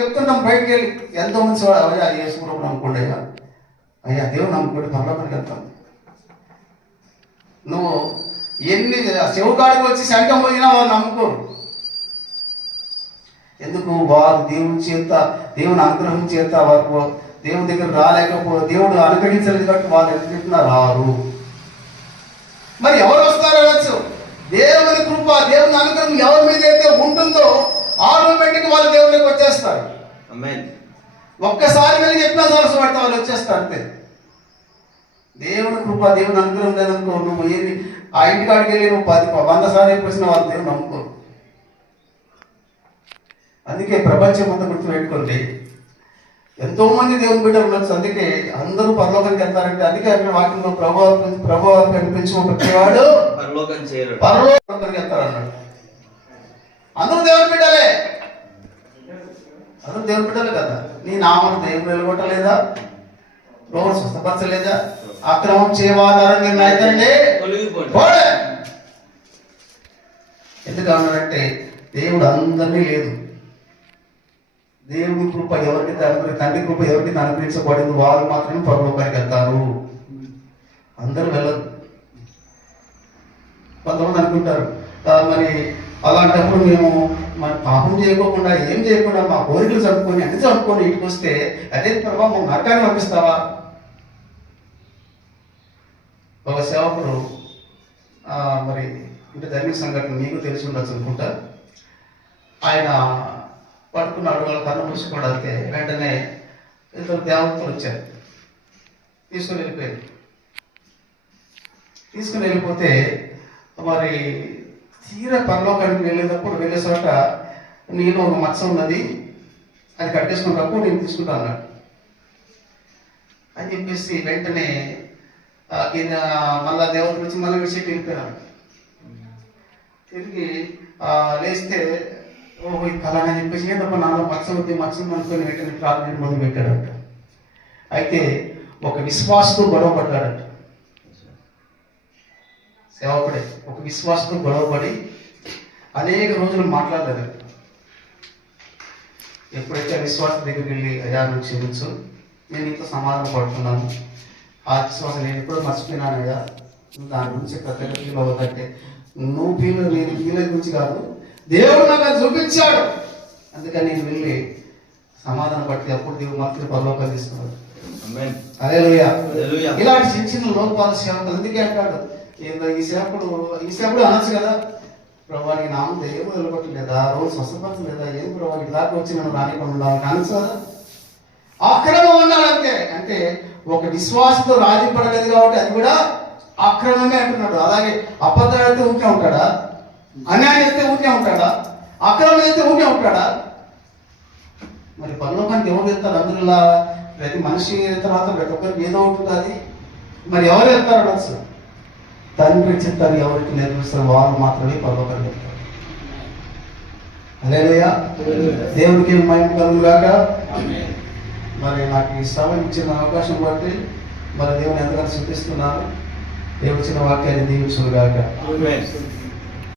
చెప్తున్నాం బయటికి వెళ్ళి ఎంతో మంది అయ్యా యేసుప్రభు నమ్ముకోండి అయ్యా, అయ్యా దేవుడు నమ్ముకోండి పరలోకానికి వెళ్తాం. నువ్వు ఎన్ని చెవుకాడికి వచ్చి శంఖం పోయినా వాళ్ళు నమ్ముకోరు. ఎందుకు? వారు దేవుని చేత, దేవుని అనుగ్రహం చేత వారు దేవుని దగ్గర దేవుడు అనుగ్రహించలేదు కాబట్టి వాళ్ళు ఎట్లా రారు. మరి ఎవరు వస్తారో వచ్చు. దేవుని కృప, దేవుని అనుగ్రహం ఎవరి మీద అయితే ఉంటుందో ఆటోమేటిక్ వాళ్ళు దేవుడికి వచ్చేస్తారు. ఒక్కసారి వెళ్ళి చెప్పినా సరస్సు పడితే వాళ్ళు వచ్చేస్తారు అంతే. దేవుని కృప, దేవుని అనుగ్రహం లేదనుకో, నువ్వు ఏది ఆ ఇంటికాడికి వెళ్ళి నువ్వు 100 సార్లు చెప్పేసిన వాళ్ళు దేవుని నమ్ముకోరు. అందుకే ప్రపంచం అంతా గుర్తుపెట్టుకోండి, ఎంతో మంది దేవుని బిడ్డలు ఉండొచ్చు. అందుకే అందరూ పరలోకానికి వెళ్తారంటే అందుకే అక్కడ వాక్యంలో ప్రభు కనిపించిన ప్రతివాడు పరలోకానికి వెళ్తారన్నాడు. అందరూ దేవుని బిడ్డలే, అందరూ దేవుని బిడ్డలే కదా. నీ నామను దేవుడు నిలగొట్టలేదా? రోడ్డు స్వస్థపరచలేదా? అక్రమం చేయవాలని నాయకులండి ఎందుకు అన్నాడంటే దేవుడు అందరినీ లేదు. దేవుని కృప ఎవరికి తండ్రి కృప ఎవరికి అనుగ్రహించబడింది వాళ్ళు మాత్రమే పరలోకానికి వెళ్తారు. అందరూ వెళ్ళరు. కొంతమంది అనుకుంటారు మరి అలాంటప్పుడు మేము మన పాపం చేయకోకుండా ఏం చేయకుండా మా కోరికలు చంపుకొని అన్ని చంపుకొని ఇంటికి వస్తే అదే ప్రభావం మా నరకాన్ని పంపిస్తావా? ఒక సేవకుడు మరి ఇంటి ధర్మిక సంఘటన మీకు తెలిసి ఉండొచ్చు అనుకుంటా. ఆయన పడుకున్నాడు, వాళ్ళ కన్ను మూసుకోవడానికి వెంటనే ఇద్దరు దేవతలు వచ్చారు, తీసుకుని వెళ్ళిపోతే మరి తీరా పరలోకానికి వెళ్ళే చోట నీలో ఒక మచ్చ ఉన్నది, అది కట్టేసుకున్నప్పుడు నేను తీసుకుంటా అన్నాడు అని చెప్పేసి వెంటనే మళ్ళా దేవతలు వచ్చి మళ్ళీ విషయం వెళ్ళిపోయాను. తిరిగి లేస్తే ఓహో ఇది కళని చెప్పేసి ఏదప్ప నాలో మచ్చ అనుకుని వెంటనే ప్రార్థన మొదలు పెట్టాడంట. అయితే ఒక విశ్వాసతో గొడవ పడ్డాడంట. సేవకుడే ఒక విశ్వాసంతో గొడవపడి అనేక రోజులు మాట్లాడలేదంట. ఎప్పుడైతే విశ్వాసం దగ్గరికి వెళ్ళి అయ్యా నువ్వు క్షమించు, నేను ఇంత సమాధానం పడుతున్నాను, ఆ విశ్వాసం నేను ఎప్పుడో మర్చిపోయినాను అయ్యా, దాని గురించి ప్రత్యేక ఫీల్ అవ్వదంటే నువ్వు నేను ఫీల్ గురించి కాదు, దేవుడు నాకు అది చూపించాడు, అందుకని నేను వెళ్ళి సమాధానం పట్టి అప్పుడు దేవుడు మాత్రం పరలోకాలు తీసుకున్నాడు. హల్లెలూయా. ఇలాంటి చిన్న చిన్న లోపాల సేవకులు అందుకే అంటాడు ఈ సేవకుడు అనొచ్చు కదా, ప్రభా నీ నామం దేవుడు నిలబట్టలేదా, రోజు స్వస్థపరచలేదా, ఏం ప్రభావ ఇలాగ వచ్చి నన్ను రానికుండా అనొచ్చు కదా. అక్రమం ఉన్నాడు అంతే. అంటే ఒక విశ్వాసంతో రాజీ పడలేదు కాబట్టి అది కూడా అక్రమంగా అంటున్నాడు. అలాగే అబద్ధాలు అయితే ఊరికే ఉంటాడా? అన్యాయం చేస్తే ఊరికే ఉంటాడా? అక్రమం చేస్తే ఊరికే ఉంటాడా? మరి పరలోకానికి ఎవరు వెళ్తారు? అందులో ప్రతి మనిషి తర్వాత ప్రతి ఒక్కరికి ఏదో ఉంటుంది. మరి ఎవరు వెళ్తారు అనొచ్చు? తండ్రి చిత్తాన్ని ఎవరికి నిర్వహిస్తారు వాళ్ళు మాత్రమే పరలోకానికి వెళ్తారు. హల్లెలూయా. దేవునికి మహిమ కలుగుగాక. మరి నాకు ఈ శ్రమ ఇచ్చిన అవకాశం బట్టి మరి దేవుని ఎంతగానో స్తుతిస్తున్నాను. దేవుడు ఇచ్చిన వాక్యాన్ని దీవించుగాక.